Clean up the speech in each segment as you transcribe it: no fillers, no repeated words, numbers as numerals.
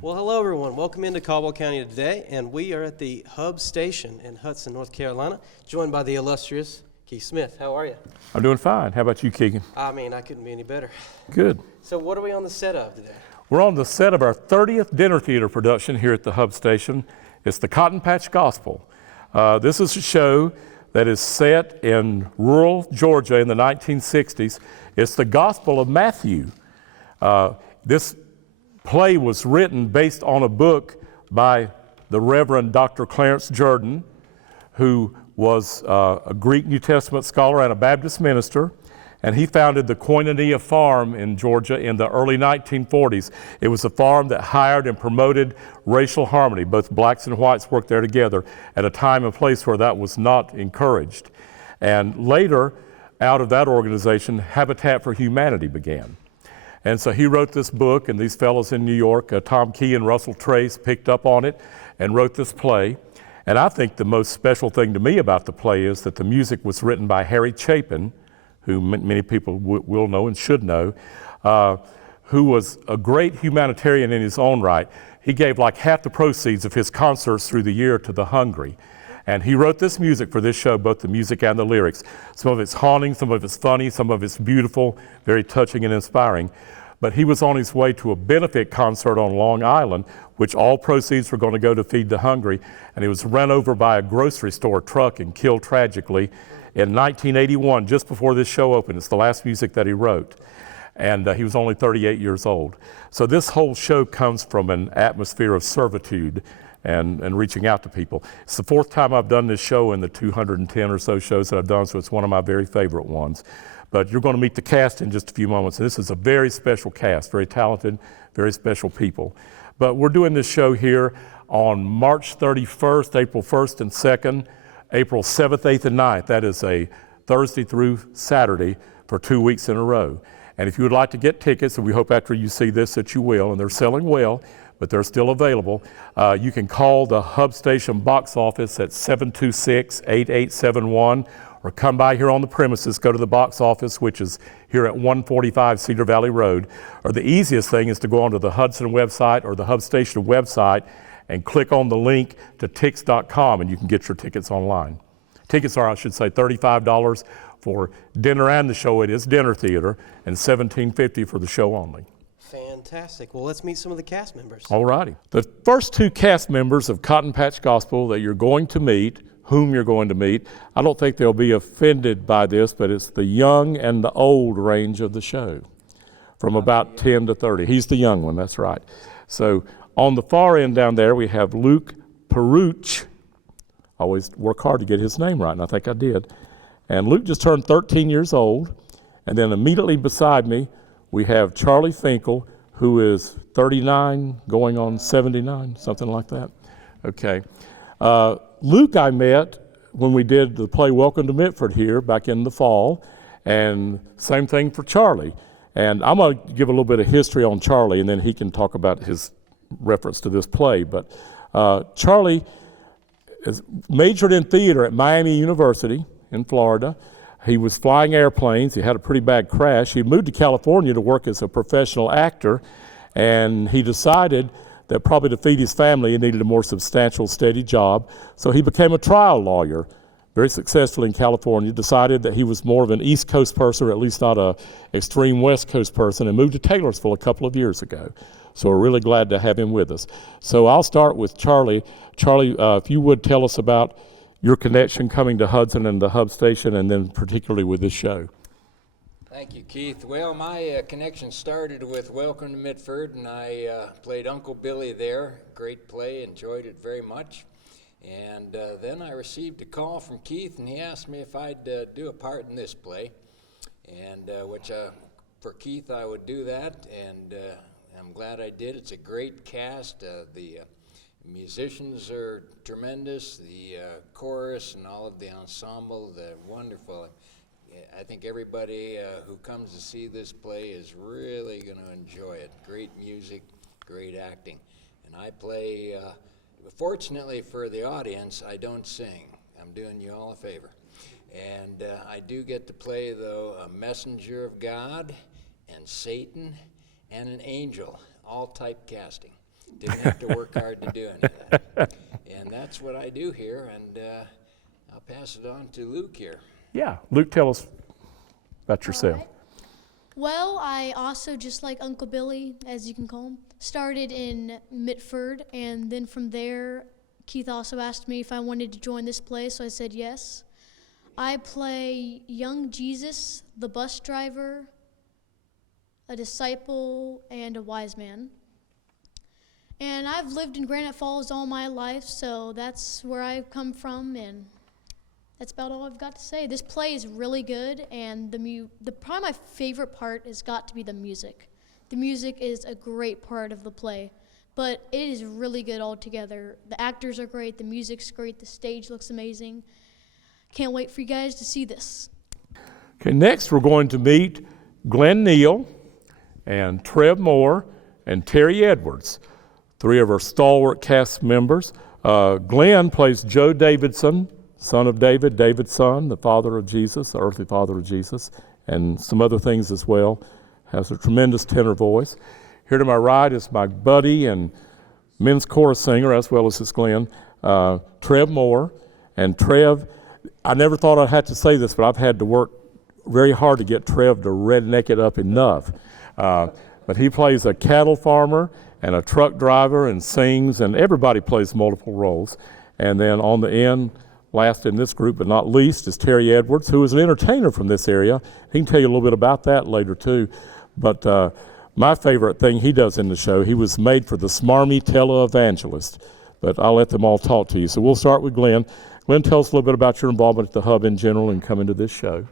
Well, hello everyone. Welcome into Caldwell County today, and we are at the Hub Station in Hudson, North Carolina, joined by the illustrious Keith Smith. How are you? I'm doing fine. How about you, Keegan? I mean, I couldn't be any better. Good. So what are we on the set of today? We're on the set of our 30th dinner theater production here at the Hub Station. It's the Cotton Patch Gospel. This is a show that is set in rural Georgia in the 1960s. It's the Gospel of Matthew. This play was written based on a book by the Reverend Dr. Clarence Jordan, who was a Greek New Testament scholar and a Baptist minister, and he founded the Koinonia Farm in Georgia in the early 1940s. It was a farm that hired and promoted racial harmony. Both blacks and whites worked there together at a time and place where that was not encouraged. And later, out of that organization, Habitat for Humanity began. And so he wrote this book, and these fellows in New York, Tom Key and Russell Trace, picked up on it and wrote this play. And I think the most special thing to me about the play is that the music was written by Harry Chapin, who many people will know and should know, who was a great humanitarian in his own right. He gave like half the proceeds of his concerts through the year to the hungry. And he wrote this music for this show, both the music and the lyrics. Some of it's haunting, some of it's funny, some of it's beautiful, very touching and inspiring. But he was on his way to a benefit concert on Long Island, which all proceeds were going to go to feed the hungry. And he was run over by a grocery store truck and killed tragically in 1981, just before this show opened. It's the last music that he wrote. And he was only 38 years old. So this whole show comes from an atmosphere of servitude and reaching out to people. It's the fourth time I've done this show in the 210 or so shows that I've done, so it's one of my very favorite ones. But you're going to meet the cast in just a few moments. And this is a very special cast, very talented, very special people. But we're doing this show here on March 31st, April 1st and 2nd, April 7th, 8th, and 9th. That is a Thursday through Saturday for 2 weeks in a row. And if you would like to get tickets, and we hope after you see this that you will, and they're selling well, but they're still available, you can call the Hub Station box office at 726-8871, or come by here on the premises, go to the box office, which is here at 145 Cedar Valley Road. Or the easiest thing is to go onto the Hudson website or the Hub Station website and click on the link to tix.com, and you can get your tickets online. Tickets are, I should say, $35 for dinner and the show. It is dinner theater, and $17.50 for the show only. Fantastic. Well, let's meet some of the cast members. All righty. The first two cast members of Cotton Patch Gospel that you're going to meet, whom you're going to meet, I don't think they'll be offended by this, but it's the young and the old range of the show, from about 10 to 30. He's the young one, that's right. So on the far end down there, we have Luke Parish. Always work hard to get his name right, and I think I did. And Luke just turned 13 years old. And then immediately beside me, we have Charlie Finkel, who is 39, going on 79, something like that. Okay. Luke I met when we did the play Welcome to Mitford here back in the fall, and same thing for Charlie. And I'm going to give a little bit of history on Charlie, and then he can talk about his reference to this play. But Charlie is majored in theater at Miami University in Florida. He was flying airplanes. He had a pretty bad crash. He moved to California to work as a professional actor, and he decided that probably to feed his family he needed a more substantial, steady job. So he became a trial lawyer, very successful in California, decided that he was more of an East Coast person, or at least not a extreme West Coast person, and moved to Taylorsville a couple of years ago. So we're really glad to have him with us. So I'll start with Charlie. Charlie, if you would tell us about your connection coming to Hudson and the Hub Station, and then particularly with this show. Thank you, Keith. Well, my connection started with Welcome to Mitford, and I played Uncle Billy there. Great play, enjoyed it very much. And then I received a call from Keith, and he asked me if I'd do a part in this play, and which for Keith I would do that, and I'm glad I did. It's a great cast. The musicians are tremendous. The chorus and all of the ensemble, they're wonderful. I think everybody who comes to see this play is really going to enjoy it. Great music, great acting. And I play, fortunately for the audience, I don't sing. I'm doing you all a favor. And I do get to play, though, a messenger of God and Satan and an angel, all typecasting. Didn't have to work hard to do any of that. And that's what I do here, and I'll pass it on to Luke here. Yeah, Luke, tell us about yourself. All right. Well, I also, just like Uncle Billy, as you can call him, started in Mitford, and then from there, Keith also asked me if I wanted to join this play, so I said yes. I play young Jesus, the bus driver, a disciple, and a wise man. And I've lived in Granite Falls all my life, so that's where I've come from, and that's about all I've got to say. This play is really good, and probably my favorite part has got to be the music. The music is a great part of the play, but it is really good altogether. The actors are great, the music's great, the stage looks amazing. Can't wait for you guys to see this. Okay, next we're going to meet Glenn Neal and Trev Moore and Terry Edwards, three of our stalwart cast members. Glenn plays Joe Davidson, son of David, David's son, the father of Jesus, the earthly father of Jesus, and some other things as well. Has a tremendous tenor voice. Here to my right is my buddy and men's chorus singer, as well as his Glenn, Trev Moore. And Trev, I never thought I'd have to say this, but I've had to work very hard to get Trev to redneck it up enough. But he plays a cattle farmer and a truck driver and sings, and everybody plays multiple roles. And then on the end, last in this group but not least, is Terry Edwards, who is an entertainer from this area. He can tell you a little bit about that later too. But my favorite thing he does in the show, he was made for the smarmy televangelist. But I'll let them all talk to you. So we'll start with Glenn. Glenn, tell us a little bit about your involvement at the Hub in general and coming to this show.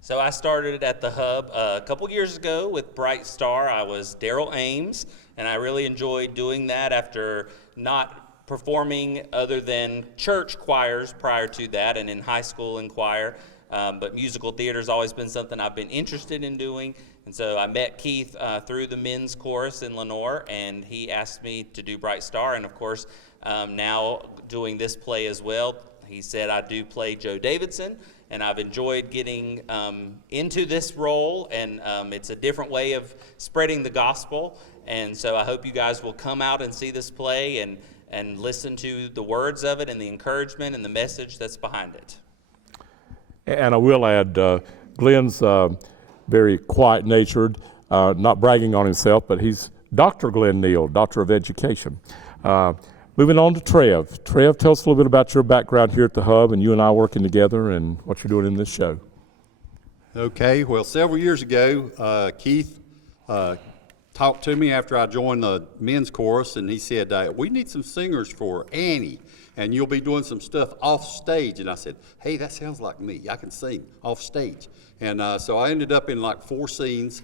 So I started at the Hub a couple years ago with Bright Star. I was Daryl Ames, and I really enjoyed doing that after not performing other than church choirs prior to that and in high school in choir. But musical theater's always been something I've been interested in doing. And so I met Keith through the men's chorus in Lenore, and he asked me to do Bright Star. And of course, now doing this play as well. He said I do play Joe Davidson, and I've enjoyed getting into this role, and it's a different way of spreading the gospel. And so I hope you guys will come out and see this play and listen to the words of it and the encouragement and the message that's behind it. And I will add, Glenn's very quiet-natured, not bragging on himself, but he's Dr. Glenn Neal, Doctor of Education. Moving on to Trev. Trev, tell us a little bit about your background here at the Hub and you and I working together and what you're doing in this show. Okay, well, several years ago, Keith talked to me after I joined the men's chorus, and he said, we need some singers for Annie, and you'll be doing some stuff off stage. And I said, hey, that sounds like me. I can sing off stage. And so I ended up in like 4 scenes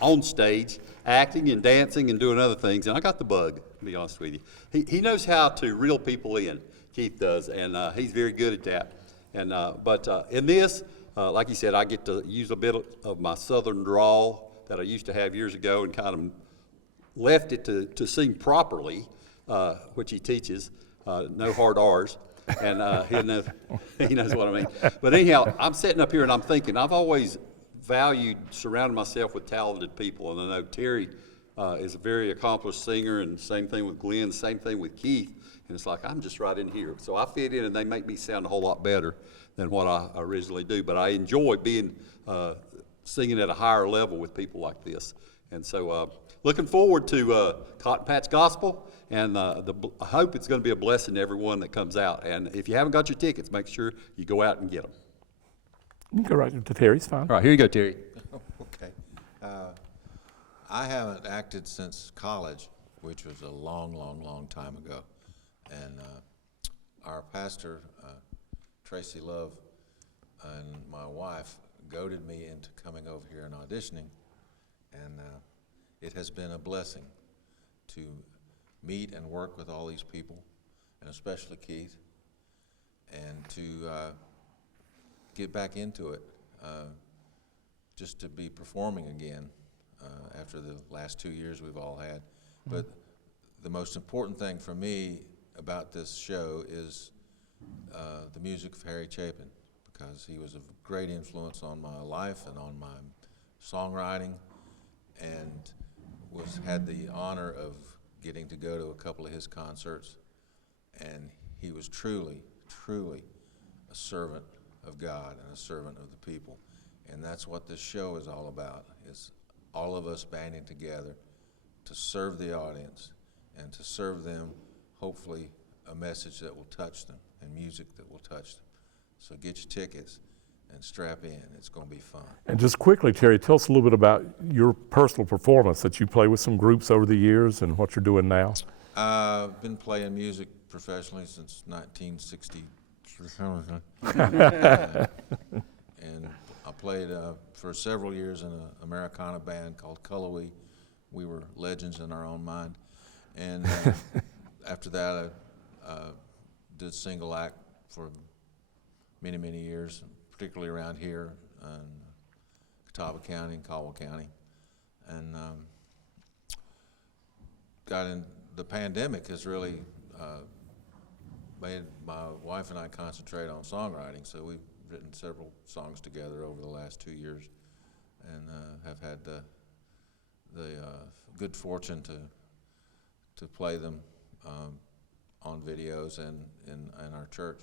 on stage, acting and dancing and doing other things, and I got the bug, to be honest with you. He knows how to reel people in, Keith does, and he's very good at that. And but in this, like you said, I get to use a bit of my southern drawl that I used to have years ago and kind of left it to sing properly, which he teaches, no hard R's, and he knows what I mean. But anyhow, I'm sitting up here and I'm thinking, I've always valued surrounding myself with talented people, and I know Terry is a very accomplished singer, and same thing with Glenn, same thing with Keith, and it's like I'm just right in here. So I fit in and they make me sound a whole lot better than what I originally do, but I enjoy being singing at a higher level with people like this. And so looking forward to Cotton Patch Gospel, and I hope it's going to be a blessing to everyone that comes out. And if you haven't got your tickets, make sure you go out and get them. You can go right to Terry's fine. All right, here you go, Terry. Okay. I haven't acted since college, which was a long, long, long time ago. And our pastor, Tracy Love, and my wife goaded me into coming over here and auditioning. And it has been a blessing to meet and work with all these people, and especially Keith, and to get back into it, just to be performing again after the last 2 years we've all had. But the most important thing for me about this show is the music of Harry Chapin, because he was a great influence on my life and on my songwriting. And had the honor of getting to go to a couple of his concerts, and he was truly, truly a servant of God and a servant of the people. And that's what this show is all about, is all of us banding together to serve the audience and to serve them, hopefully, a message that will touch them and music that will touch them. So get your tickets and strap in. It's going to be fun. And just quickly, Terry, tell us a little bit about your personal performance that you play with some groups over the years and what you're doing now. I've been playing music professionally since 1960. And I played for several years in an Americana band called Colby. We were legends in our own mind. And after that, I did single act for many, many years, particularly around here in Catawba County and Caldwell County. And got in, the pandemic has really made my wife and I concentrate on songwriting, so we've written several songs together over the last 2 years, and have had the good fortune to play them on videos and in our church.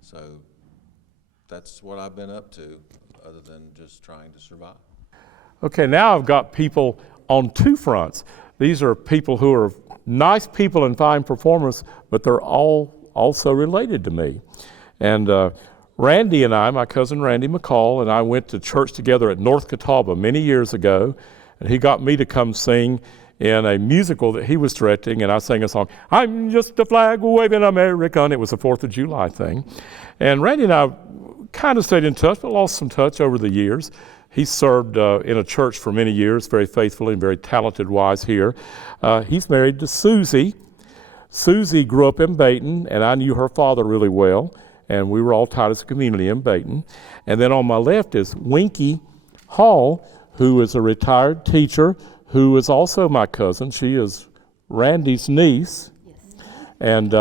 So that's what I've been up to, other than just trying to survive. Okay, now I've got people on two fronts. These are people who are nice people and fine performers, but they're all also related to me. And Randy and I, my cousin Randy McCall, and I went to church together at North Catawba many years ago, and he got me to come sing in a musical that he was directing, and I sang a song, "I'm Just a Flag Waving American." It was a 4th of July thing. And Randy and I kind of stayed in touch, but lost some touch over the years. He served in a church for many years, very faithfully and very talented wise here. He's married to Susie. Susie grew up in Bayton, and I knew her father really well, and we were all tied as a community in Bayton. And then on my left is Winky Hall, who is a retired teacher, who is also my cousin. She is Randy's niece. Yes. And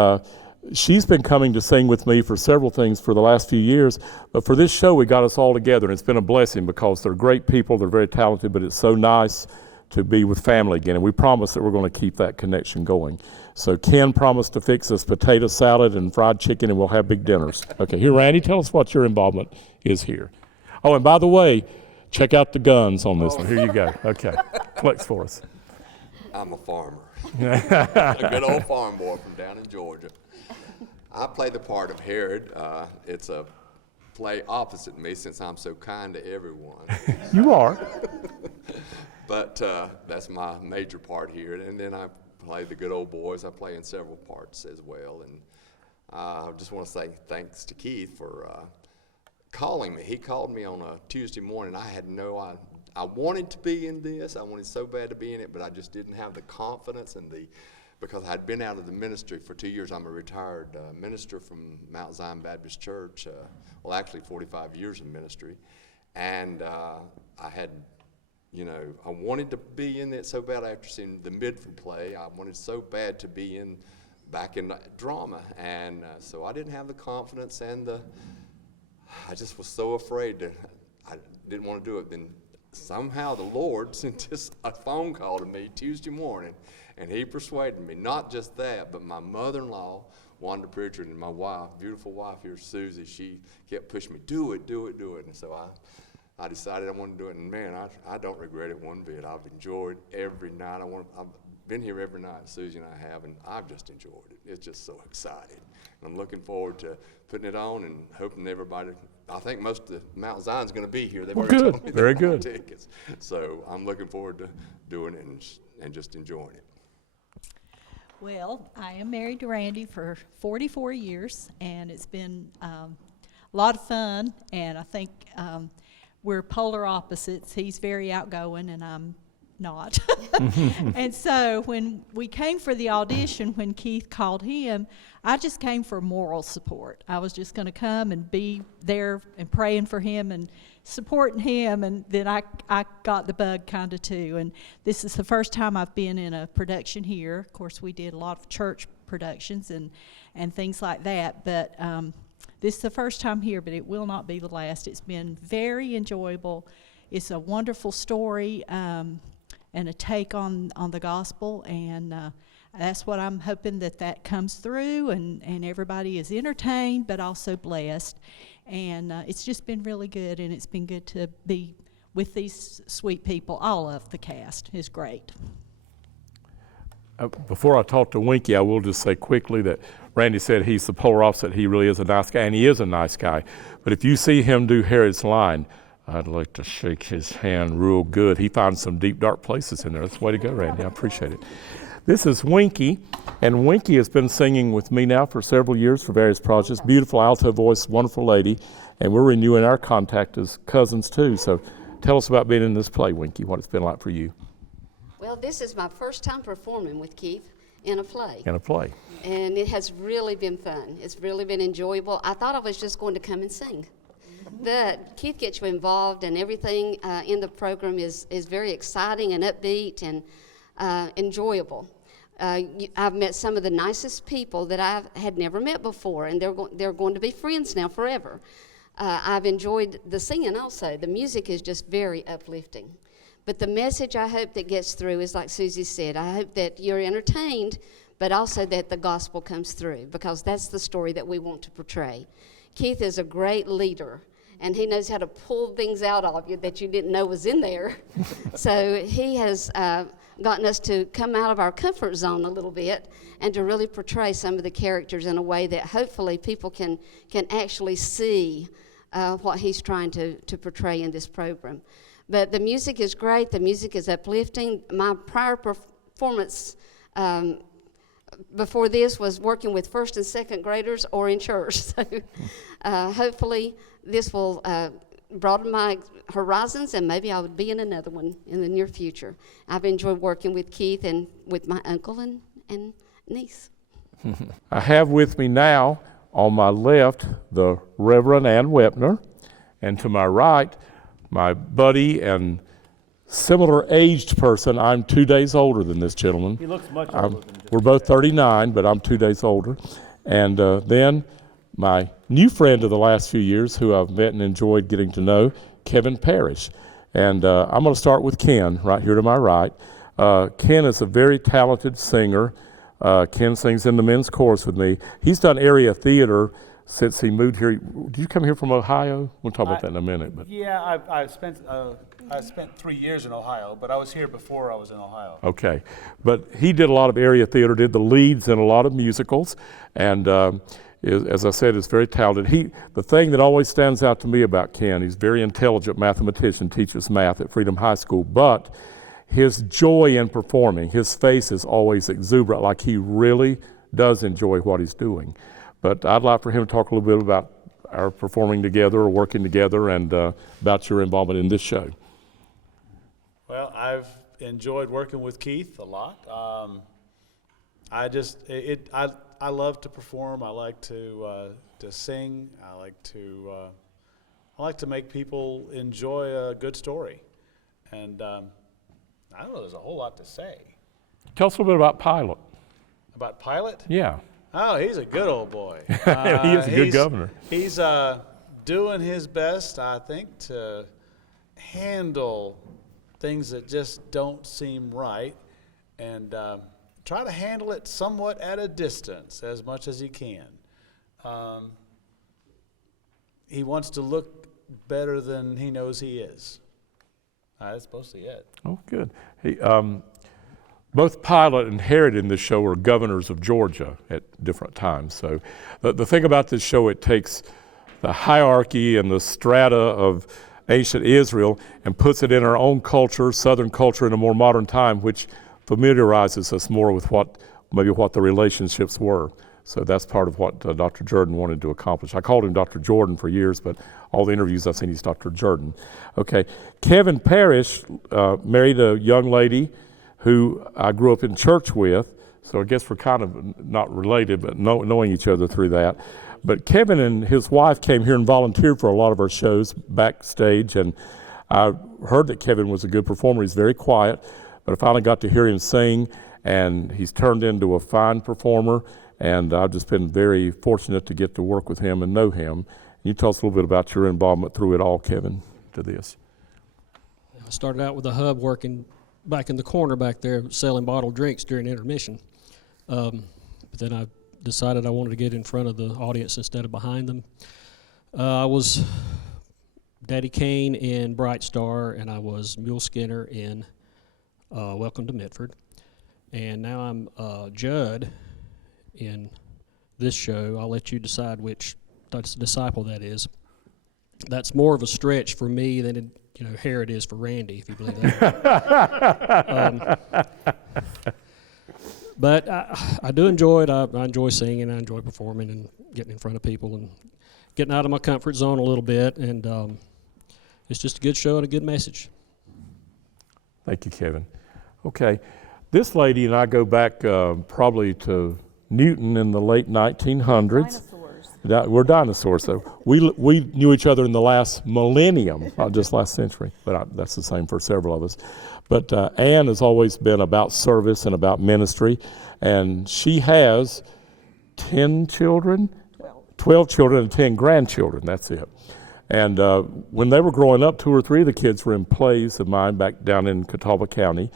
she's been coming to sing with me for several things for the last few years. But for this show, we got us all together, and it's been a blessing because they're great people, they're very talented, but it's so nice to be with family again. And we promise that we're going to keep that connection going. So Ken promised to fix us potato salad and fried chicken, and we'll have big dinners. Okay, here, Randy, tell us what your involvement is here. Oh, and by the way, check out the guns on this one. Here you go. Okay, flex for us. I'm a farmer, a good old farm boy from down in Georgia. I play the part of Herod. It's a play opposite me since I'm so kind to everyone. You are. But that's my major part here. And then I play the good old boys. I play in several parts as well. And I just want to say thanks to Keith for calling me. He called me on a Tuesday morning. I had no idea. I wanted to be in this. I wanted so bad to be in it, but I just didn't have the confidence and because I had been out of the ministry for 2 years. I'm a retired minister from Mount Zion Baptist Church. Well, actually 45 years in ministry. And I had, I wanted to be in it so bad after seeing the Midford play. I wanted so bad to be back in drama. And so I didn't have the confidence and I just was so afraid I didn't want to do it. Then somehow the Lord sent a phone call to me Tuesday morning, and he persuaded me. Not just that, but my mother-in-law, Wanda Pritchard, and my wife, beautiful wife here, Susie, she kept pushing me, do it. And so I decided I wanted to do it, and man, I don't regret it one bit. I've enjoyed every night. I've been here every night, Susie and I have, and I've just enjoyed it. It's just so exciting. And I'm looking forward to putting it on and hoping everybody, I think most of the Mount Zion's going to be here. They've already told me Very they want good. tickets. So I'm looking forward to doing it and just enjoying it. Well, I am married to Randy for 44 years, and it's been a lot of fun, and I think we're polar opposites. He's very outgoing, and I'm not. And so when we came for the audition, when Keith called him, I just came for moral support. I was just going to come and be there and praying for him and supporting him, and then I got the bug kind of too. And this is the first time I've been in a production here. Of course, we did a lot of church productions and things like that, but this is the first time here, but it will not be the last. It's been very enjoyable. It's a wonderful story. a take on the gospel, and that's what I'm hoping that comes through, and everybody is entertained but also blessed. And it's just been really good, and it's been good to be with these sweet people. All of the cast is great. Before I talk to Winky, I will just say quickly that Randy said he's the polar opposite. He really is a nice guy, and he is a nice guy. But if you see him do Harriet's line, I'd like to shake his hand real good. He finds some deep, dark places in there. That's the way to go, Randy. I appreciate it. This is Winky, and Winky has been singing with me now for several years for various projects. Beautiful alto voice, wonderful lady, and we're renewing our contact as cousins too. So tell us about being in this play, Winky, what it's been like for you. Well, this is my first time performing with Keith in a play. In a play. And it has really been fun. It's really been enjoyable. I thought I was just going to come and sing. But Keith gets you involved, and everything in the program is very exciting and upbeat and enjoyable. I've met some of the nicest people that I had never met before, and they're going to be friends now forever. I've enjoyed the singing also. The music is just very uplifting. But the message I hope that gets through is like Susie said, I hope that you're entertained, but also that the gospel comes through, because that's the story that we want to portray. Keith is a great leader, and he knows how to pull things out of you that you didn't know was in there. So he has gotten us to come out of our comfort zone a little bit and to really portray some of the characters in a way that hopefully people can actually see what he's trying to portray in this program. But the music is great. The music is uplifting. My prior performance before this was working with first and second graders or in church. So hopefully this will broaden my horizons, and maybe I would be in another one in the near future. I've enjoyed working with Keith and with my uncle and niece. I have with me now on my left the Reverend Ann Wepner, and to my right my buddy and similar aged person. I'm 2 days older than this gentleman. He looks much older than we're both 39, but I'm 2 days older. And then my new friend of the last few years, who I've met and enjoyed getting to know, Kevin Parish. And I'm going to start with Ken right here to my right. Ken is a very talented singer. Ken sings in the men's chorus with me. He's done area theater since he moved here. Did you come here from Ohio? We'll talk about that in a minute. But yeah, I spent 3 years in Ohio, but I was here before I was in Ohio. Okay, but he did a lot of area theater, did the leads in a lot of musicals, and as I said, is very talented. The thing that always stands out to me about Ken, he's a very intelligent mathematician, teaches math at Freedom High School, but his joy in performing, his face is always exuberant, like he really does enjoy what he's doing. But I'd like for him to talk a little bit about our performing together or working together, and about your involvement in this show. Well, I've enjoyed working with Keith a lot. I love to perform. I like to sing. I like to make people enjoy a good story. And I don't know. There's a whole lot to say. Tell us a little bit about Pilot. About Pilot? Yeah. Oh, he's a good old boy. He is a good governor. He's doing his best, I think, to handle things that just don't seem right, and try to handle it somewhat at a distance as much as he can. He wants to look better than he knows he is. That's mostly it. Oh, good. Both Pilot and Herod in this show are governors of Georgia at different times. So the thing about this show, it takes the hierarchy and the strata of ancient Israel and puts it in our own culture, Southern culture, in a more modern time, which familiarizes us more with what the relationships were. So that's part of what Dr. Jordan wanted to accomplish. I called him Dr. Jordan for years, but all the interviews I've seen, he's Dr. Jordan. Okay, Kevin Parish married a young lady who I grew up in church with, so I guess we're kind of not related, but knowing each other through that. But Kevin and his wife came here and volunteered for a lot of our shows backstage, and I heard that Kevin was a good performer. He's very quiet, but I finally got to hear him sing, and he's turned into a fine performer, and I've just been very fortunate to get to work with him and know him. Can you tell us a little bit about your involvement through it all, Kevin, to this? I started out with the Hub working back in the corner back there selling bottled drinks during intermission. But then I decided I wanted to get in front of the audience instead of behind them. I was Daddy Kane in Bright Star, and I was Mule Skinner in Welcome to Mitford. And now I'm Judd in this show. I'll let you decide which disciple that is. That's more of a stretch for me than Herod is for Randy, if you believe that. But I do enjoy it. I enjoy singing. I enjoy performing and getting in front of people and getting out of my comfort zone a little bit. And it's just a good show and a good message. Thank you, Kevin. Okay, this lady and I go back probably to Newton in the late 1900s. We're dinosaurs, though. We knew each other in the last millennium, not just last century, but that's the same for several of us. But Ann has always been about service and about ministry, and she has 10 children, 12 children and 10 grandchildren, that's it. And when they were growing up, 2 or 3 of the kids were in plays of mine back down in Catawba County.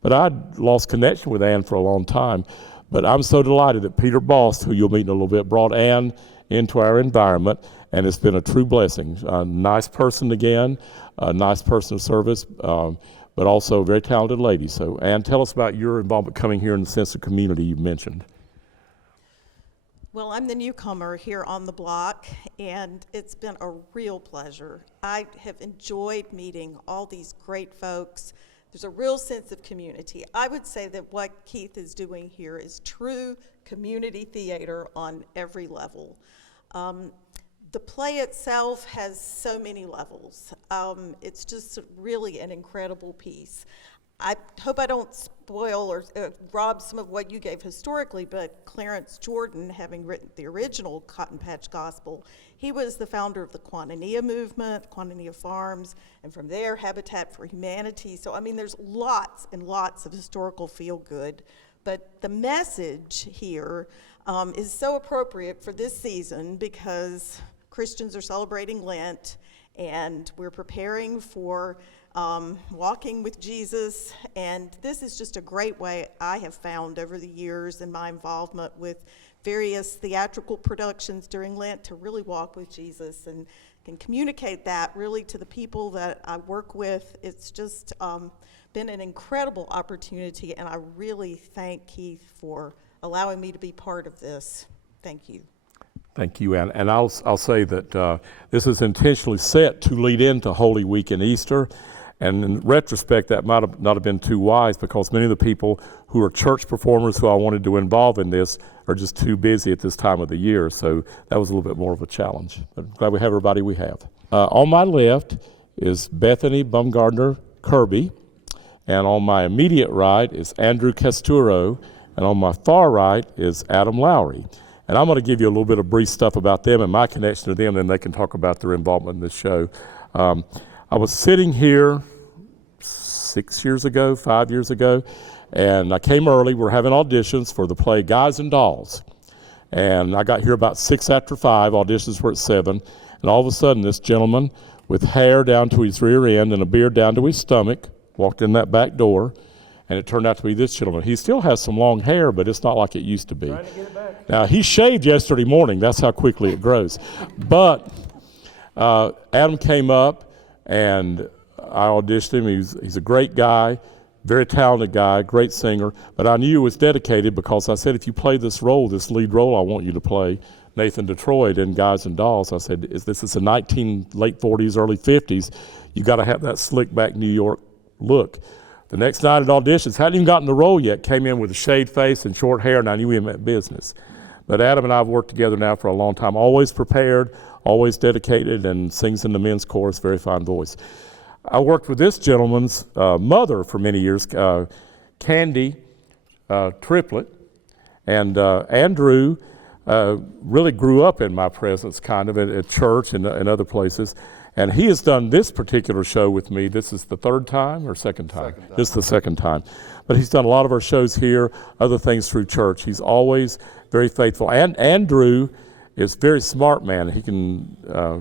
But I'd lost connection with Ann for a long time. But I'm so delighted that Peter Boss, who you'll meet in a little bit, brought Ann into our environment, and it's been a true blessing. A nice person again, a nice person of service, but also a very talented lady. So Ann, tell us about your involvement coming here in the sense of community you mentioned. Well, I'm the newcomer here on the block, and it's been a real pleasure. I have enjoyed meeting all these great folks. There's a real sense of community. I would say that what Keith is doing here is true community theater on every level. The play itself has so many levels. It's just really an incredible piece. I hope I don't spoil or rob some of what you gave historically, but Clarence Jordan, having written the original Cotton Patch Gospel, he was the founder of the Quintanilla movement, Quintanilla Farms, and from there, Habitat for Humanity. So, I mean, there's lots and lots of historical feel-good, but the message here is so appropriate for this season because Christians are celebrating Lent, and we're preparing for walking with Jesus, and this is just a great way I have found over the years in my involvement with various theatrical productions during Lent to really walk with Jesus and can communicate that really to the people that I work with. It's just been an incredible opportunity, and I really thank Keith for allowing me to be part of this. Thank you. Thank you, Ann. And I'll say that this is intentionally set to lead into Holy Week and Easter. And in retrospect, that might not have been too wise because many of the people who are church performers who I wanted to involve in this are just too busy at this time of the year. So that was a little bit more of a challenge. But I'm glad we have everybody we have. On my left is Bethany Bumgardner Kirby. And on my immediate right is Andrew Casturo. And on my far right is Adam Lowry. And I'm going to give you a little bit of brief stuff about them and my connection to them, and they can talk about their involvement in this show. I was sitting here 5 years ago, and I came early. We're having auditions for the play Guys and Dolls. And I got here about 6 after 5. Auditions were at 7. And all of a sudden, this gentleman with hair down to his rear end and a beard down to his stomach walked in that back door. And it turned out to be this gentleman. He still has some long hair, but it's not like it used to be. Trying to get it back. Now, he shaved yesterday morning. That's how quickly it grows. But Adam came up, and I auditioned him. He's a great guy, very talented guy, great singer. But I knew he was dedicated because I said, if you play this role, this lead role I want you to play, Nathan Detroit in Guys and Dolls, I said, this is a late 40s, early 50s. You got to have that slick back New York look. The next night at auditions, hadn't even gotten the role yet, came in with a shaved face and short hair, and I knew he meant business. But Adam and I have worked together now for a long time, always prepared, always dedicated, and sings in the men's chorus, very fine voice. I worked with this gentleman's mother for many years, Candy Triplett, and Andrew really grew up in my presence kind of at church and other places. And he has done this particular show with me. This is the third time or second time? This is the second time. But he's done a lot of our shows here, other things through church. He's always very faithful. And Andrew is a very smart man. He can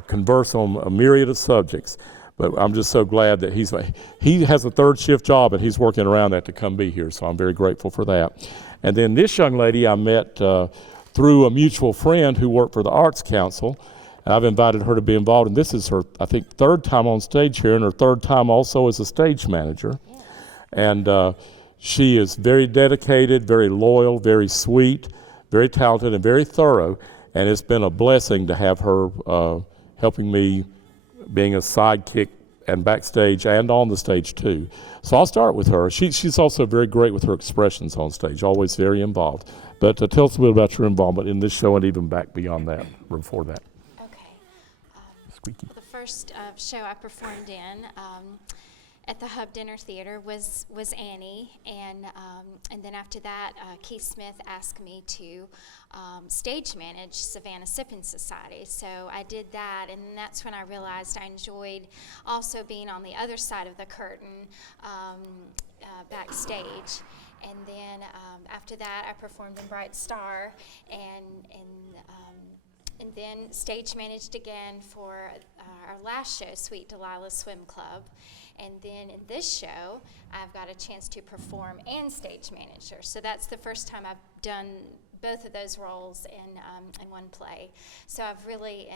converse on a myriad of subjects. But I'm just so glad that he has a third shift job and he's working around that to come be here. So I'm very grateful for that. And then this young lady I met through a mutual friend who worked for the Arts Council. And I've invited her to be involved. And this is her, I think, third time on stage here and her third time also as a stage manager. Yeah. And she is very dedicated, very loyal, very sweet, very talented, and very thorough. And it's been a blessing to have her helping me, being a sidekick and backstage and on the stage too. So I'll start with her. She's also very great with her expressions on stage, always very involved. But tell us a bit about your involvement in this show and even back beyond that, or before that. Okay. Squeaky. The first show I performed in at the Hub Dinner Theater was Annie, and then after that, Keith Smith asked me to stage manage Savannah Sipping Society. So I did that, and that's when I realized I enjoyed also being on the other side of the curtain backstage. And then after that, I performed in Bright Star, and then stage managed again for our last show, Sweet Delilah Swim Club. And then in this show, I've got a chance to perform and stage manager. So that's the first time I've done both of those roles in one play. So I've really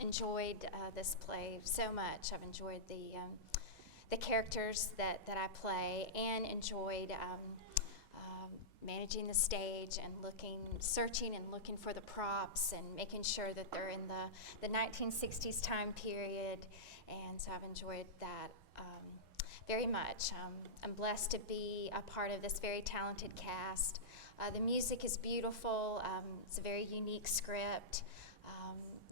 enjoyed this play so much. I've enjoyed the characters that I play, and enjoyed managing the stage and searching and looking for the props and making sure that they're in the 1960s time period. And so I've enjoyed that very much. I'm blessed to be a part of this very talented cast. The music is beautiful. It's a very unique script.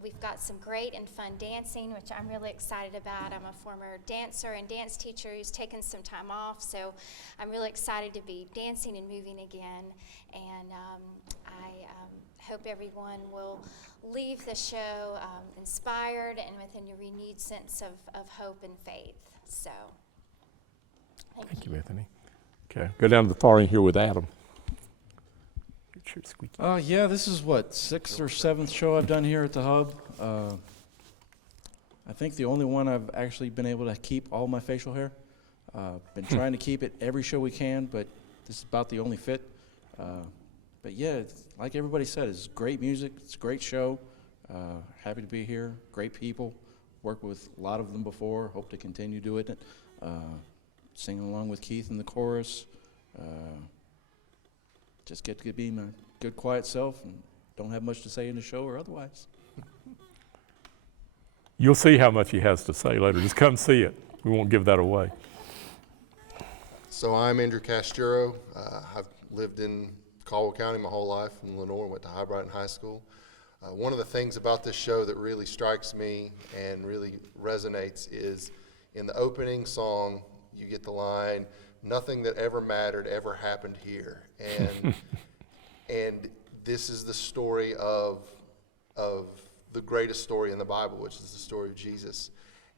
We've got some great and fun dancing, which I'm really excited about. I'm a former dancer and dance teacher who's taken some time off, so I'm really excited to be dancing and moving again. And I hope everyone will leave the show inspired and with a renewed sense of hope and faith. So, thank you, Bethany. Okay, go down to the far end here with Adam. Yeah, this is what, 6th or 7th show I've done here at the Hub. I think the only one I've actually been able to keep all my facial hair. Been trying to keep it every show we can, but this is about the only fit. But yeah, it's, like everybody said, it's great music, it's a great show. Happy to be here, great people. Worked with a lot of them before, hope to continue doing it. Singing along with Keith in the chorus. Just get to be my good, quiet self, and don't have much to say in the show or otherwise. You'll see how much he has to say later. Just come see it. We won't give that away. So I'm Andrew Casturo. I've lived in Caldwell County my whole life, in Lenore, went to High Brighton High School. One of the things about this show that really strikes me and really resonates is in the opening song, you get the line, "Nothing that ever mattered ever happened here," and this is the story of the greatest story in the Bible, which is the story of Jesus,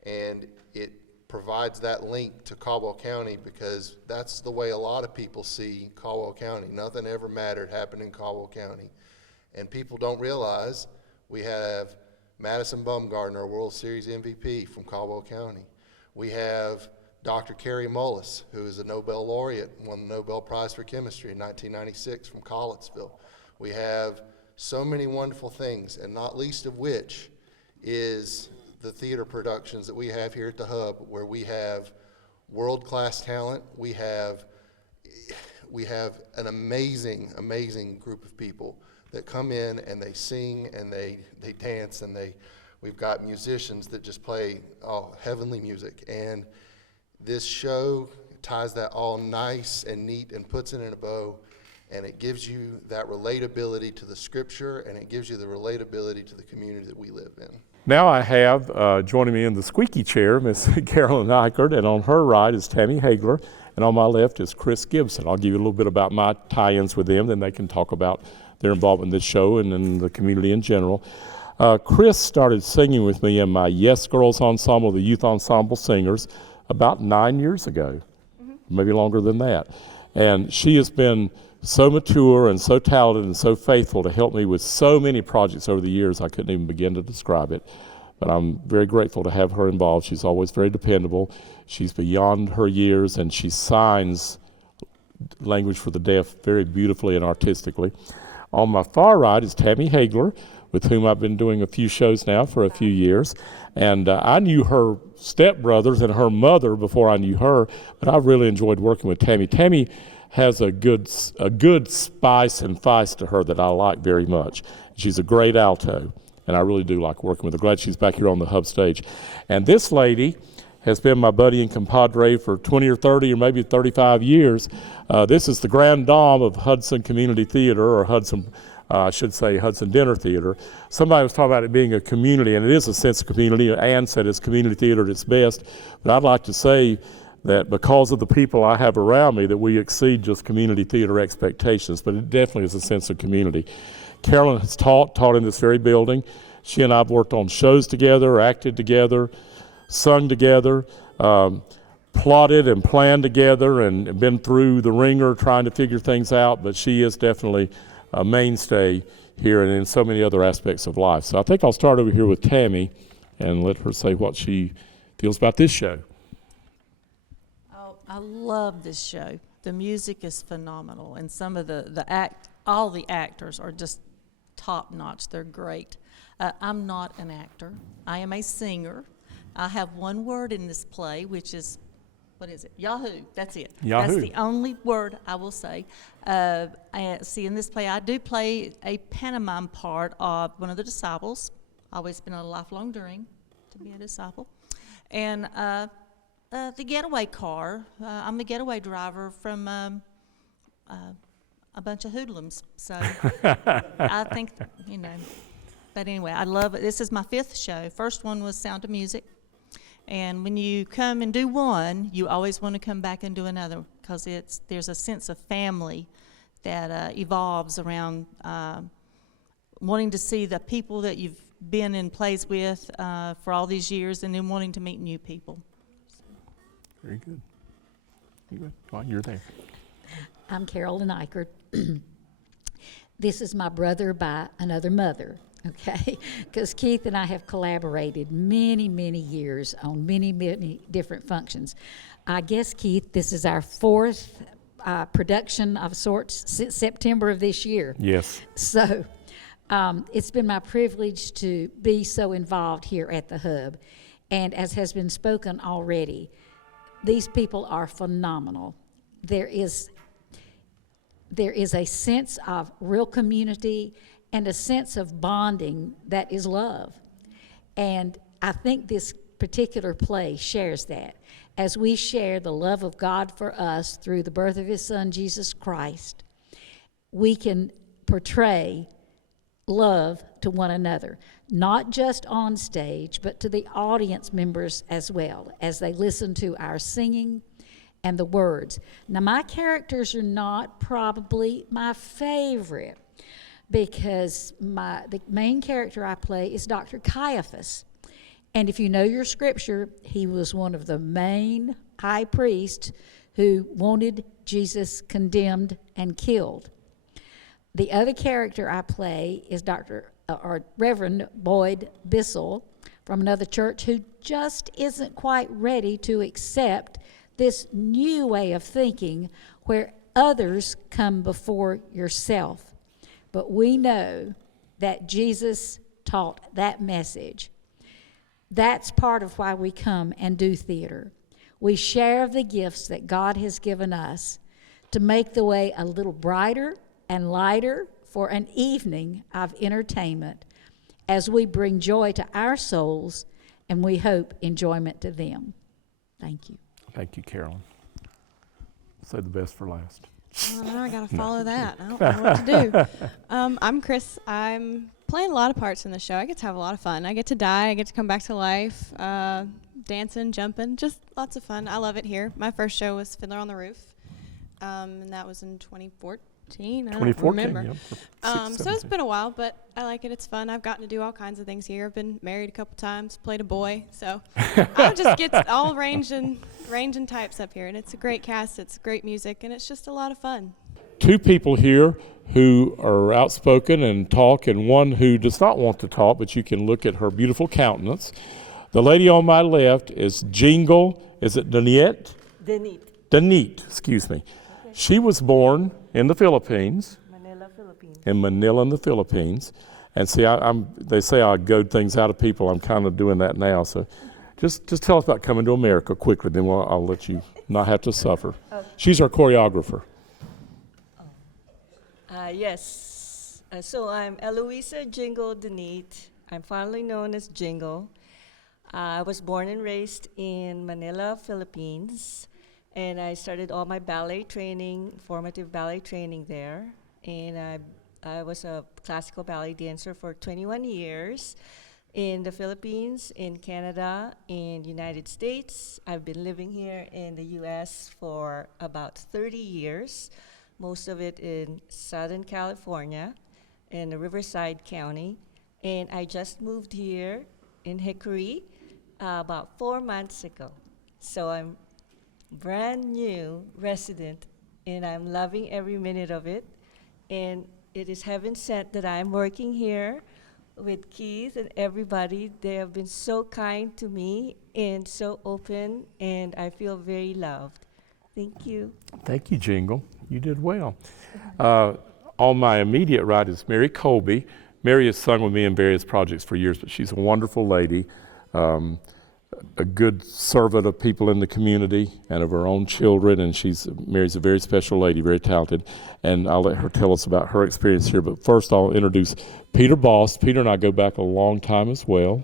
and it provides that link to Caldwell County because that's the way a lot of people see Caldwell County. Nothing ever mattered happened in Caldwell County, and people don't realize we have Madison Bumgarner, a World Series MVP from Caldwell County. We have Dr. Carrie Mullis, who is a Nobel laureate, won the Nobel Prize for Chemistry in 1996 from Collettsville. We have so many wonderful things, and not least of which is the theater productions that we have here at the Hub, where we have world-class talent. We have an amazing, amazing group of people that come in and they sing and they dance, and we've got musicians that just play heavenly music. And this show ties that all nice and neat and puts it in a bow, and it gives you that relatability to the scripture, and it gives you the relatability to the community that we live in. Now I have joining me in the squeaky chair, Miss Carolyn Eichert, and on her right is Tammy Hagler, and on my left is Chris Gibson. I'll give you a little bit about my tie-ins with them, then they can talk about their involvement in this show and in the community in general. Chris started singing with me in my Yes Girls Ensemble, the youth ensemble singers, about 9 years ago, maybe longer than that. And she has been so mature and so talented and so faithful to help me with so many projects over the years, I couldn't even begin to describe it. but I'm very grateful to have her involved. She's always very dependable. She's beyond her years, and she signs language for the deaf very beautifully and artistically. On my far right is Tammy Hagler, with whom I've been doing a few shows now for a few years. And I knew her stepbrothers and her mother before I knew her, but I've really enjoyed working with Tammy. Tammy has a good spice and feist to her that I like very much. She's a great alto, and I really do like working with her. Glad she's back here on the Hub stage. And this lady has been my buddy and compadre for 20 or 30 or maybe 35 years. This is the grand dame of Hudson Community Theater, or Hudson, I should say Hudson Dinner Theater. Somebody was talking about it being a community, and it is a sense of community. Ann said it's community theater at its best, but I'd like to say that because of the people I have around me, that we exceed just community theater expectations, but it definitely is a sense of community. Carolyn has taught in this very building. She and I have worked on shows together, acted together, sung together, plotted and planned together, and been through the ringer trying to figure things out, but she is definitely a mainstay here and in so many other aspects of life. So I think I'll start over here with Tammy and let her say what she feels about this show. Oh, I love this show. The music is phenomenal, and some of all the actors are just top notch. They're great. I'm not an actor. I am a singer. I have one word in this play, which is, what is it? Yahoo. That's it. Yahoo. That's the only word I will say. See, in this play, I do play a pantomime part of one of the disciples. Always been a lifelong dream to be a disciple. And the getaway car, I'm the getaway driver from a bunch of hoodlums. So I think, but anyway, I love it. This is my 5th show. First one was Sound of Music. And when you come and do one, you always want to come back and do another, because there's a sense of family that evolves around wanting to see the people that you've been in plays with for all these years, and then wanting to meet new people. Very good. Well, you're there. I'm Carolyn Eichert. This is my brother by another mother. Okay, because Keith and I have collaborated many, many years on many, many different functions. I guess, Keith, this is our 4th production of sorts since September of this year. Yes. So it's been my privilege to be so involved here at the Hub. And as has been spoken already, these people are phenomenal. There is a sense of real community and a sense of bonding that is love. And I think this particular play shares that. As we share the love of God for us through the birth of His Son, Jesus Christ, we can portray love to one another, not just on stage, but to the audience members as well, as they listen to our singing and the words. Now, my characters are not probably my favorite, because the main character I play is Dr. Caiaphas. And if you know your scripture, he was one of the main high priests who wanted Jesus condemned and killed. The other character I play is Reverend Boyd Bissell from another church, who just isn't quite ready to accept this new way of thinking where others come before yourself. But we know that Jesus taught that message. That's part of why we come and do theater. We share the gifts that God has given us to make the way a little brighter and lighter for an evening of entertainment as we bring joy to our souls and we hope enjoyment to them. Thank you. Thank you, Carolyn. Say the best for last. Well, now I got to follow that. I don't know what to do. I'm Chris. I'm playing a lot of parts in the show. I get to have a lot of fun. I get to die. I get to come back to life. Dancing, jumping, just lots of fun. I love it here. My first show was Fiddler on the Roof, and that was in 2014. I don't remember. Yep, so it's been a while, but I like it. It's fun. I've gotten to do all kinds of things here. I've been married a couple times, played a boy, so I just get all range and types up here, and it's a great cast. It's great music, and it's just a lot of fun. 2 people here who are outspoken and talk, and one who does not want to talk, but you can look at her beautiful countenance. The lady on my left is Jingle, is it Danette? Danette, excuse me. Okay. She was born in the Philippines. Manila, Philippines. In Manila, in the Philippines. And see, they say I goad things out of people. I'm kind of doing that now. So just tell us about coming to America quickly, then I'll let you not have to suffer. Okay. She's our choreographer. Yes. So I'm Eloisa Jingle Danette. I'm fondly known as Jingle. I was born and raised in Manila, Philippines, and I started all my ballet training, formative ballet training there. And I was a classical ballet dancer for 21 years in the Philippines, in Canada, in the United States. I've been living here in the U.S. for about 30 years, most of it in Southern California, in the Riverside County. And I just moved here in Hickory about 4 months ago. So I'm brand new resident, and I'm loving every minute of it. And it is heaven sent that I'm working here with Keith and everybody. They have been so kind to me and so open, and I feel very loved. Thank you. Thank you, Jingle. You did well. On my immediate right is Mary Colby. Mary has sung with me in various projects for years, but she's a wonderful lady, a good servant of people in the community and of her own children, and Mary's a very special lady, very talented, and I'll let her tell us about her experience here. But first I'll introduce Peter Boss. Peter and I go back a long time as well.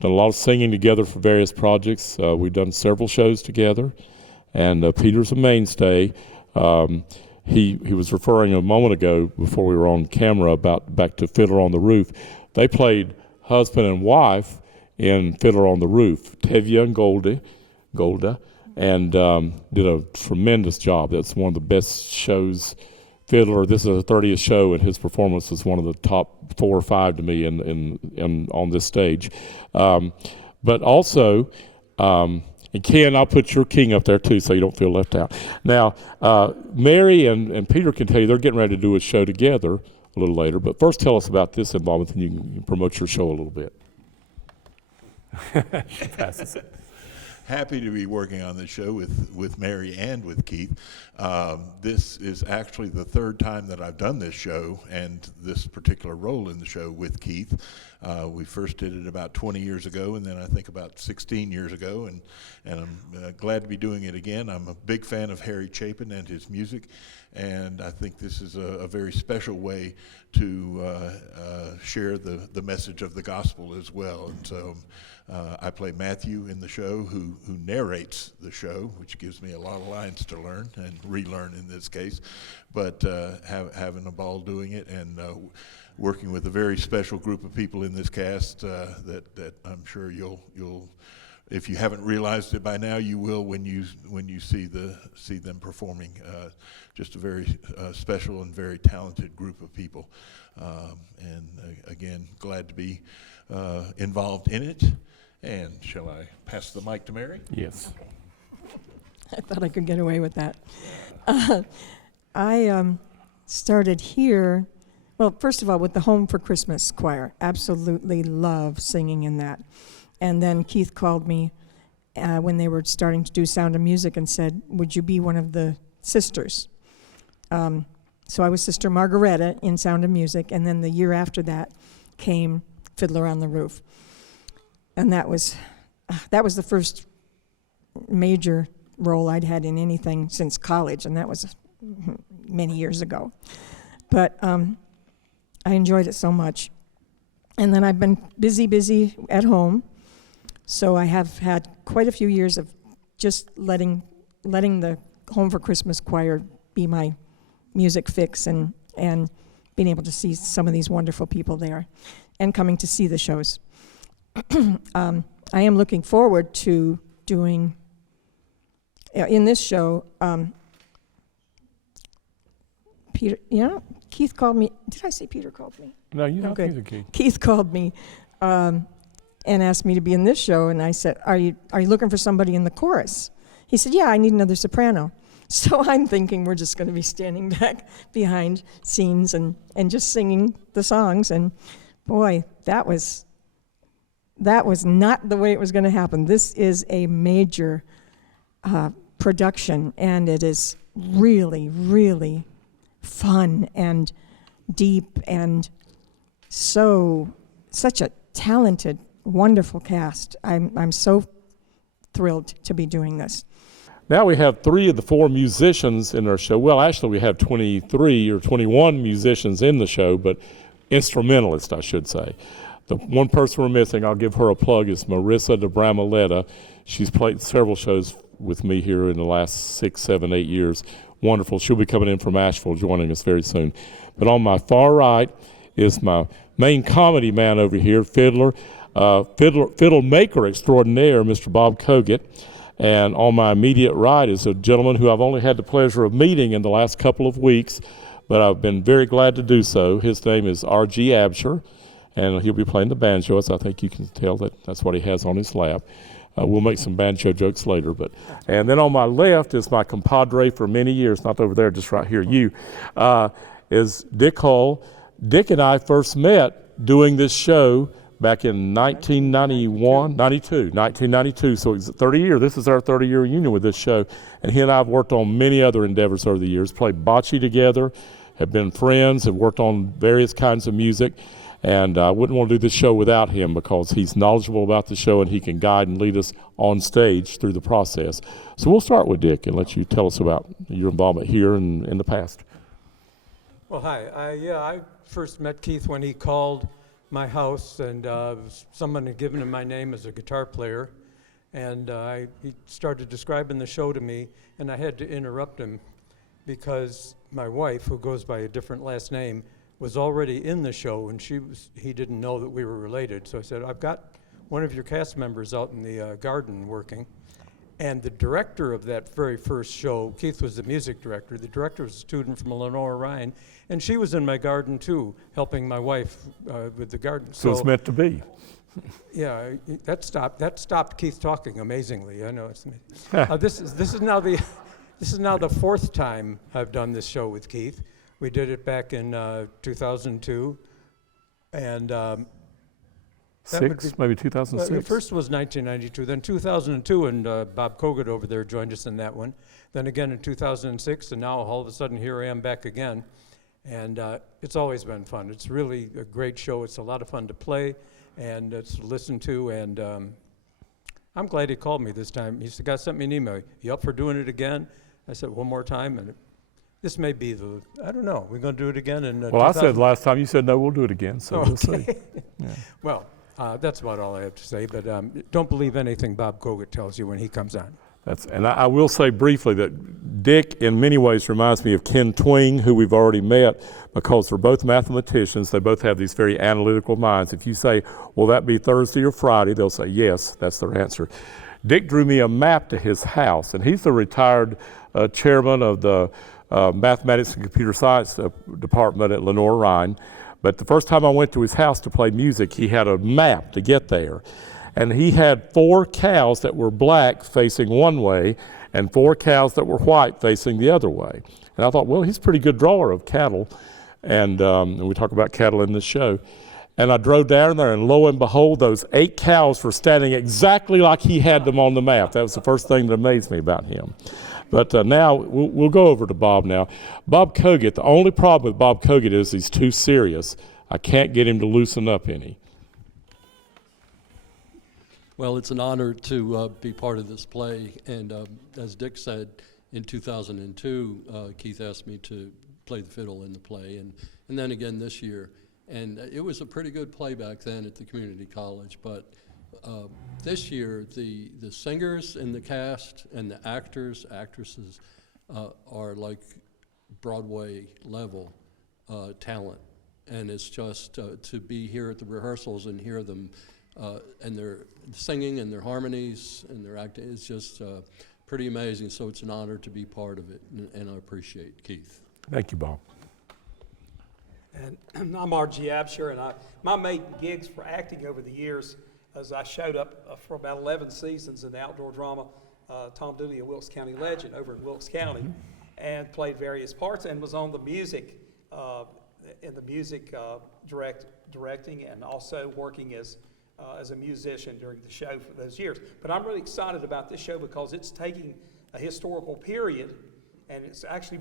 Done a lot of singing together for various projects. We've done several shows together, and Peter's a mainstay. He was referring a moment ago before we were on camera about back to Fiddler on the Roof. They played husband and wife in Fiddler on the Roof, Tevye and Golda, and did a tremendous job. That's one of the best shows. Fiddler, this is the 30th show, and his performance was one of the top 4 or 5 to me in on this stage. But also, and Ken, I'll put your king up there too, so you don't feel left out. Now, Mary and Peter can tell you they're getting ready to do a show together a little later. But first, tell us about this involvement, and you can promote your show a little bit. She passes it. Happy to be working on this show with Mary and with Keith. This is actually the 3rd time that I've done this show and this particular role in the show with Keith. We first did it about 20 years ago, and then I think about 16 years ago, and I'm glad to be doing it again. I'm a big fan of Harry Chapin and his music, and I think this is a very special way to share the message of the gospel as well. And so I play Matthew in the show, who narrates the show, which gives me a lot of lines to learn and relearn in this case, but having a ball doing it, and working with a very special group of people in this cast that I'm sure you'll if you haven't realized it by now, you will when you see them performing. Just a very special and very talented group of people, and again, glad to be involved in it. And shall I pass the mic to Mary? Yes. I thought I could get away with that. I started here, well, first of all, with the Home for Christmas choir. Absolutely love singing in that. And then Keith called me when they were starting to do Sound of Music and said, would you be one of the sisters? So I was Sister Margaretta in Sound of Music, and then the year after that came Fiddler on the Roof. And that was the first major role I'd had in anything since college, and that was many years ago. But I enjoyed it so much. And then I've been busy at home, so I have had quite a few years of just letting the Home for Christmas choir be my music fix, and being able to see some of these wonderful people there and coming to see the shows. I am looking forward to doing, in this show, Peter, Keith called me. Did I say Peter called me? No, you don't okay. Keith. Keith called me and asked me to be in this show, and I said, are you looking for somebody in the chorus? He said, yeah, I need another soprano. So I'm thinking we're just going to be standing back behind scenes and just singing the songs. And boy, that was not the way it was going to happen. This is a major production, and it is really, really fun and deep, and such a talented, wonderful cast. I'm so thrilled to be doing this. Now we have 3 of the 4 musicians in our show. Well, actually we have 23 or 21 musicians in the show, but instrumentalists, I should say. The one person we're missing, I'll give her a plug, is Marissa De Brumletta. She's played several shows with me here in the last 6, 7, 8 years. Wonderful. She'll be coming in from Asheville, joining us very soon. But on my far right is my main comedy man over here, Fiddler, fiddle maker extraordinaire, Mr. Bob Kogut. And on my immediate right is a gentleman who I've only had the pleasure of meeting in the last couple of weeks, but I've been very glad to do so. His name is R.G. Absher, and he'll be playing the banjo, as I think you can tell that's what he has on his lap. We'll make some banjo jokes later. And then on my left is my compadre for many years, not over there, just right here, is Dick Hull. Dick and I first met doing this show back in 1992, so it's 30 years. This is our 30-year reunion with this show. And he and I have worked on many other endeavors over the years, played bocce together, have been friends, have worked on various kinds of music. And I wouldn't want to do this show without him because he's knowledgeable about the show and he can guide and lead us on stage through the process. So we'll start with Dick and let you tell us about your involvement here and in the past. Well, hi. I first met Keith when he called my house, and someone had given him my name as a guitar player, and he started describing the show to me, and I had to interrupt him because my wife, who goes by a different last name, was already in the show, and he didn't know that we were related. So I said, I've got one of your cast members out in the garden working, and the director of that very first show, Keith was the music director. The director was a student from Lenore Rhine, and she was in my garden too, helping my wife with the garden. So it's meant to be. Yeah, that stopped Keith talking amazingly. I know it's this is now the 4th time I've done this show with Keith. We did it back in 2002, and maybe 2006. The first was 1992, then 2002, and Bob Kogut over there joined us in that one. Then again in 2006, and now all of a sudden here I am back again. And it's always been fun. It's really a great show. It's a lot of fun to play, and it's to listen to. And I'm glad he called me this time. He said, "Guys, sent me an email. You up for doing it again?" I said, "One more time." And this may be I don't know. We're going to do it again. Well, I said last time, you said no, we'll do it again. So we'll see. Yeah. Well, that's about all I have to say. But don't believe anything Bob Kogut tells you when he comes on. And I will say briefly that Dick in many ways reminds me of Ken Twing, who we've already met, because they're both mathematicians. They both have these very analytical minds. If you say, will that be Thursday or Friday, they'll say yes, that's their answer. Dick drew me a map to his house, and he's the retired chairman of the Mathematics and Computer Science Department at Lenore Rhine. But the first time I went to his house to play music, he had a map to get there. And he had 4 cows that were black facing one way and 4 cows that were white facing the other way. And I thought, well, he's a pretty good drawer of cattle. And we talk about cattle in this show. And I drove down there, and lo and behold, those 8 cows were standing exactly like he had them on the map. That was the first thing that amazed me about him. But now we'll go over to Bob now. Bob Kogut, the only problem with Bob Kogut is he's too serious. I can't get him to loosen up any. Well, it's an honor to be part of this play, and as Dick said, in 2002, Keith asked me to play the fiddle in the play, and then again this year. And it was a pretty good play back then at the community college, but this year, the singers in the cast and the actresses are like Broadway level talent, and it's just to be here at the rehearsals and hear them and their singing and their harmonies and their acting is just pretty amazing. So it's an honor to be part of it, and I appreciate Keith. Thank you, Bob. And I'm R.G. Absher, and my main gigs for acting over the years, as I showed up for about 11 seasons in the outdoor drama Tom Dooley, a Wilkes County legend over in Wilkes County, and played various parts and was on the music, in the music directing, and also working as a musician during the show for those years. But I'm really excited about this show because it's taking a historical period and it's actually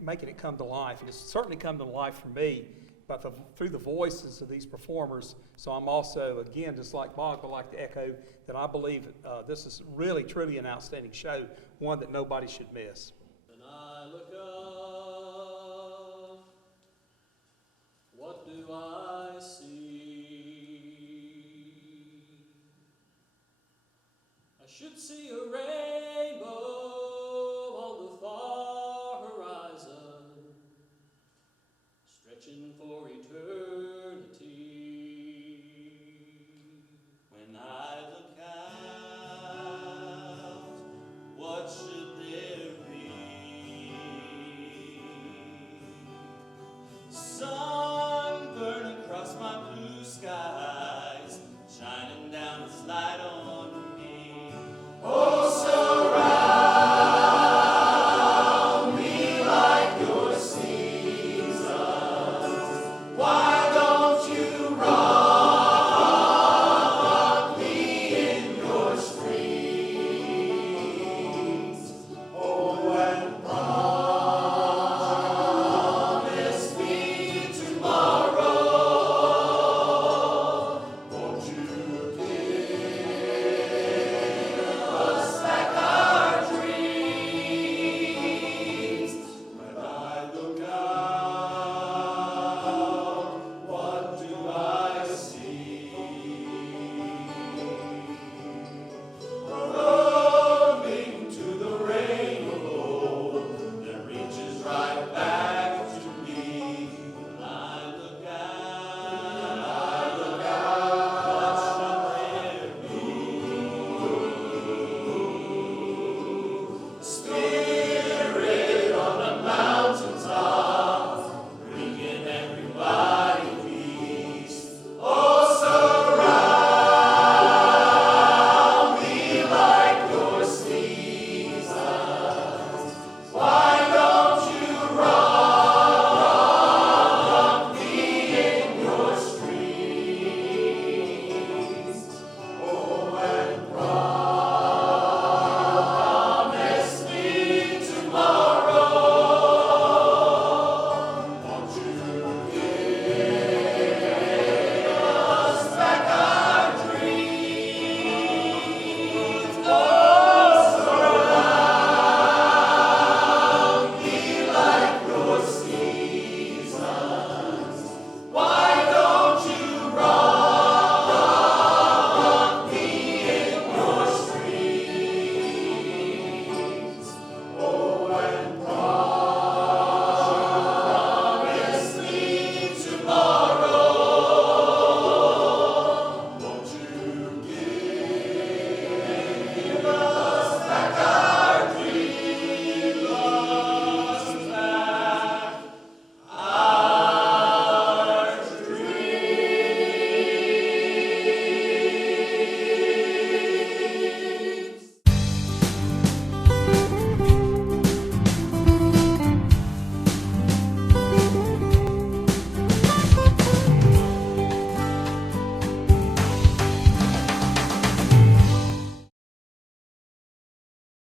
making it come to life. And it's certainly come to life for me, but through the voices of these performers. So I'm also, again, just like Bob, would like to echo that I believe this is really, truly an outstanding show, one that nobody should miss. When I look up, what do I see? I should see a rainbow on the far horizon, stretching for eternity.